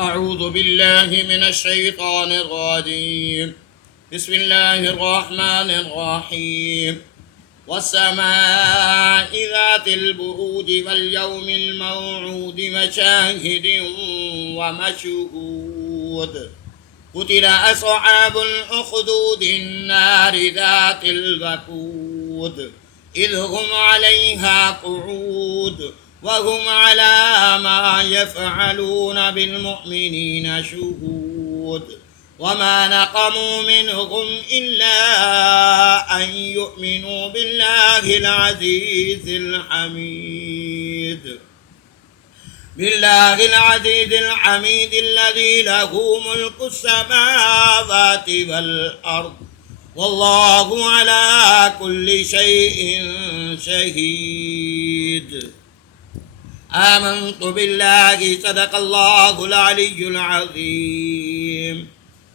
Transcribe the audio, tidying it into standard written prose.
أعوذ بالله من الشيطان الرجيم. بسم الله الرحمن الرحيم. والسماء ذات البروج واليوم الموعود وشاهد ومشهود. قتل أصحاب الأخدود النار ذات الوقود إذ هم عليها قعود وهم على ما يفعلون بالمؤمنين شهود. وما نقموا منهم إلا أن يؤمنوا بالله العزيز الحميد الذي له ملك السماوات والأرض والله على كل شيء شهيد. آمنت بالله صدق الله العلي العظيم.